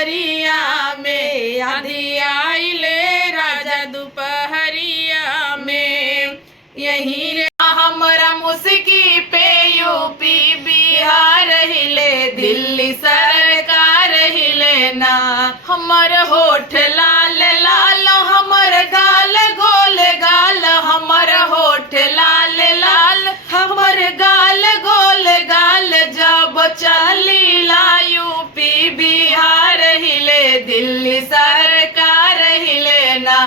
दुपहरिया में, आधी आइले राजा दुपहरिया में। यही रे हमरा मुस्की पे यूपी बिहार हिले, दिल्ली सरकार हिले ना। हमर होठ लाल लाल, हमर गाल गोल गाल, हमर होठ लाल लाल, हमर गाल गोल गाल। जब चलीला यूपी बिहार हिले, दिल्ली सरकार हिले ना।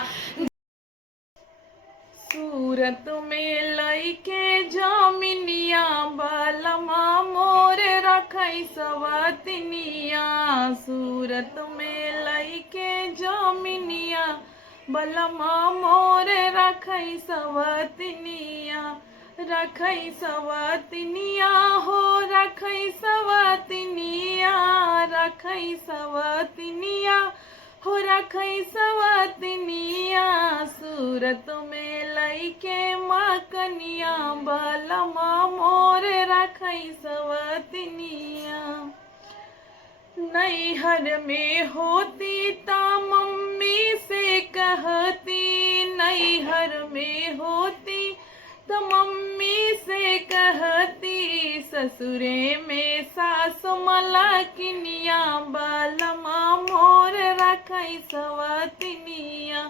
सूरत में लइके जमीनिया, बालमा मोर रखै सवतनिया। सूरत में लइके जमीनिया, बलमा मोर रखै सवतनिया। रखै सवतनिया हो रखै सवतनिया, रखै सवतनिया हो रखै सवतनिया। सूरत में लइके मकनिया, बलमा मोर रखै सवतनिया। नैहर में होती ता मम्मी से कहती, नैहर में होती तो मम्मी से कहती। ससुरे में सास मलकिनिया, बालमा मोर रखै सवतनिया।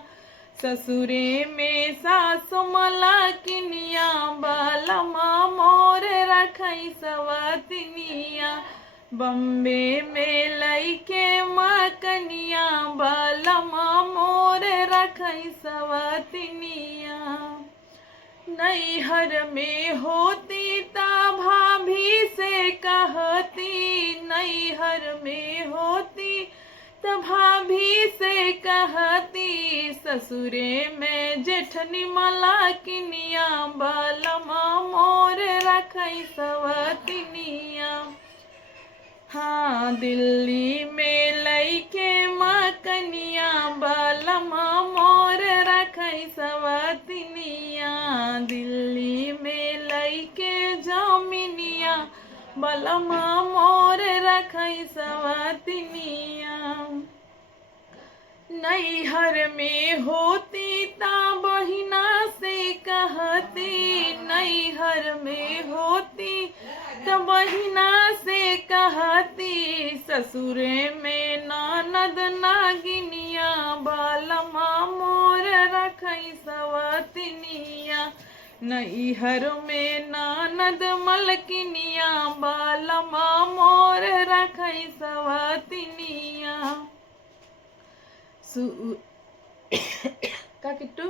ससुरे में सास मलकिनिया, बालमा मोर रखै सवतनिया। बम्बे में लइके मकनिया, बालमा मोर रखै सवतनिया। नैहर में होती ता भाभी से कहती, नैहर में होती तो भाभी से कहती। ससुरे में जेठनी मलकिनिया, बालमा मोर रखै सवतनिया। हाँ दिल्ली में लइके मकनिया, बालमा मोर रखै सवतनिया। दिल्ली में लइके जमीनिया, बलमा मोर रखै सवतनिया। नैहर में होती ता बहिना से कहती, नैहर में होती तो बहिना से कहती। ससुरे में ननद नागिनिया, बालमा मोर रखै सवतनिया। नैहर में ननद मलकिनिया, बालमा मोर रखै सवतनिया। का किट्टू।